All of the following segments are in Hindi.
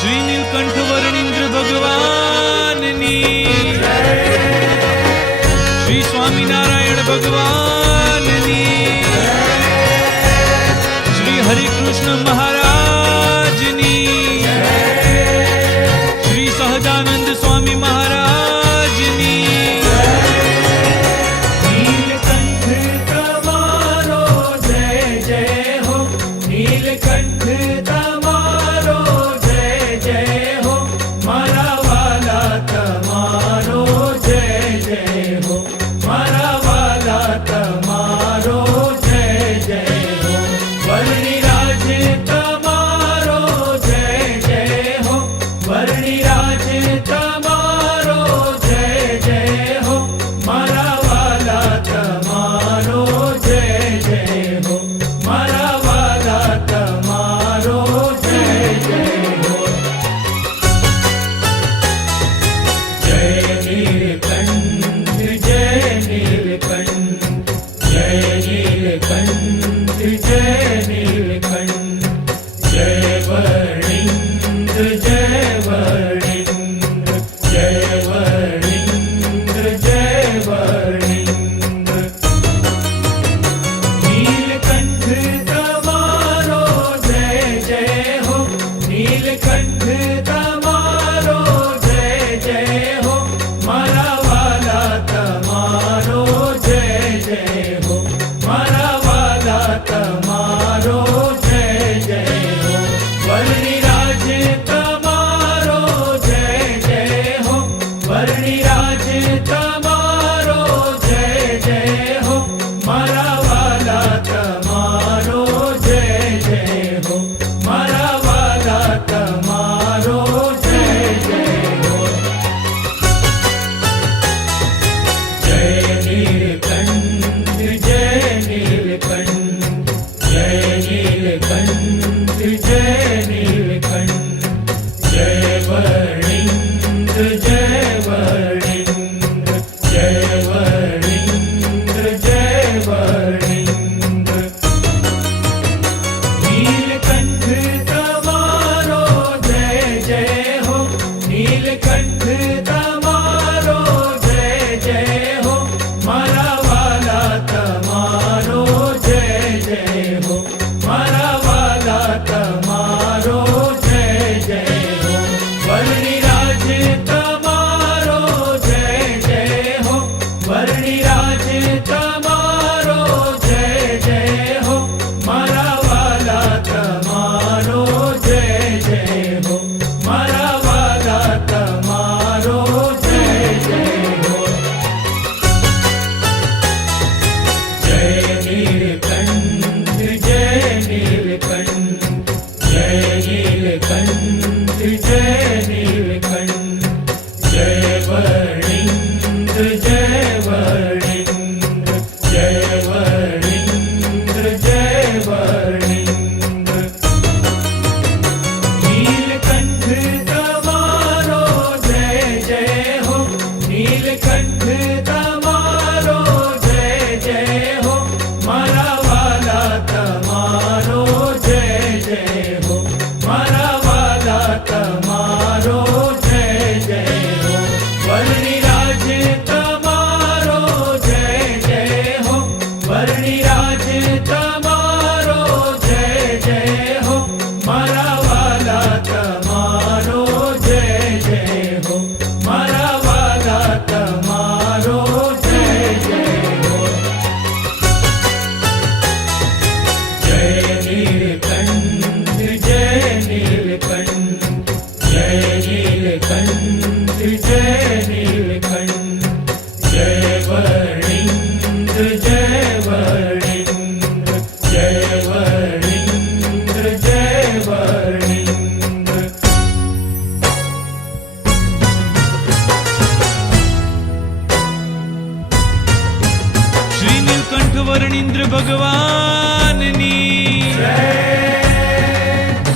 श्री नीलकंठ वर्णिंद्र भगवाननी, श्री स्वामीनारायण भगवाननी, श्री हरिकृष्ण महाराजनी, श्री सहजानंद स्वामी महाराजनी। नीलकंठ तमारो जय जय हो, नीलकंठ तमारो जय जय हो, मारा वाला तमारो जय जय हो, मारा वाला तमारो जय जय हो, वर्णिराज तमारो जय जय हो, वर्णिराज तमारो जय जय हो, मारा वाला तमारो जय जय हो, मारा वाला तमारो जय जय हो। जय नीलकंठ जय नीलकंठ, जय नीलकंठ जय नीलकंठ, जय वर्णिंद्र जय वर्णिंद्र, जय वर्णिंद्र जय वर्णिंद्र। नीलकंठ तमारो जय जय हो, नीलकंठ तमारो जय जय हो, मारा वाला तमारो जय जय हो, मारा वाला तमारो जय जय हो, वर्णिराज तमारो जय जय हो, वर्णिराज तमारो जय जय हो, मारा वाला तमारो जय जय हो, मारा वाला तमारो जय जय हो। जय नीलकंठ जय नीलकंठ, जय नीलकंठ जय नीलकंठ, जय वर्णिंद्र जय वर्णिंद्र, जय वर्णिंद्र जय वर्णिंद्र। नीलकंठ तमारो जय जय हो, नीलकंठ तमारो जय जय हो, मारा वाला तमारो जय जय हो, मारा वाला तमारो जय जय हो, वर्णिराज तमारो जय जय हो, वर्णिराज तमारो जय जय हो, मारा वाला तमारो जय जय हो, मारा वाला तमारो जय जय हो। जय नीलकंठ जय नीलकंठ, जय नीलकंठ जय नीलकंठ, जय वर्णिंद्र जय वर्णिंद्र, जय वर्णिंद्र जय वर्णिंद्र। नीलकंठ तमारो जय जय हो, नीलकंठ तमारो जय जय हो, मारा वाला तमारो जय जय हो, मारा वाला तमारो जय जय हो, वर्णिराज तमारो जय जय हो, वर्णिराज तमारो जय जय हो, मारा वाला तमारो जय जय हो, मारा वाला तमारो जय जय हो। जय नीलकंठ जय नीलकंठ, जय नीलकंठ जय नीलकंठ, जय वर्णिंद्र जय वर्णिंद्र, जय वर्णिंद्र जय वर्णिंद्र। श्री नीलकंठ वर्णिंद्र भगवाननी,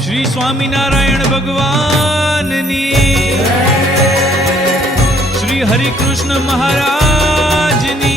श्री स्वामीनारायण भगवाननी, श्री हरिकृष्ण महाराजनी,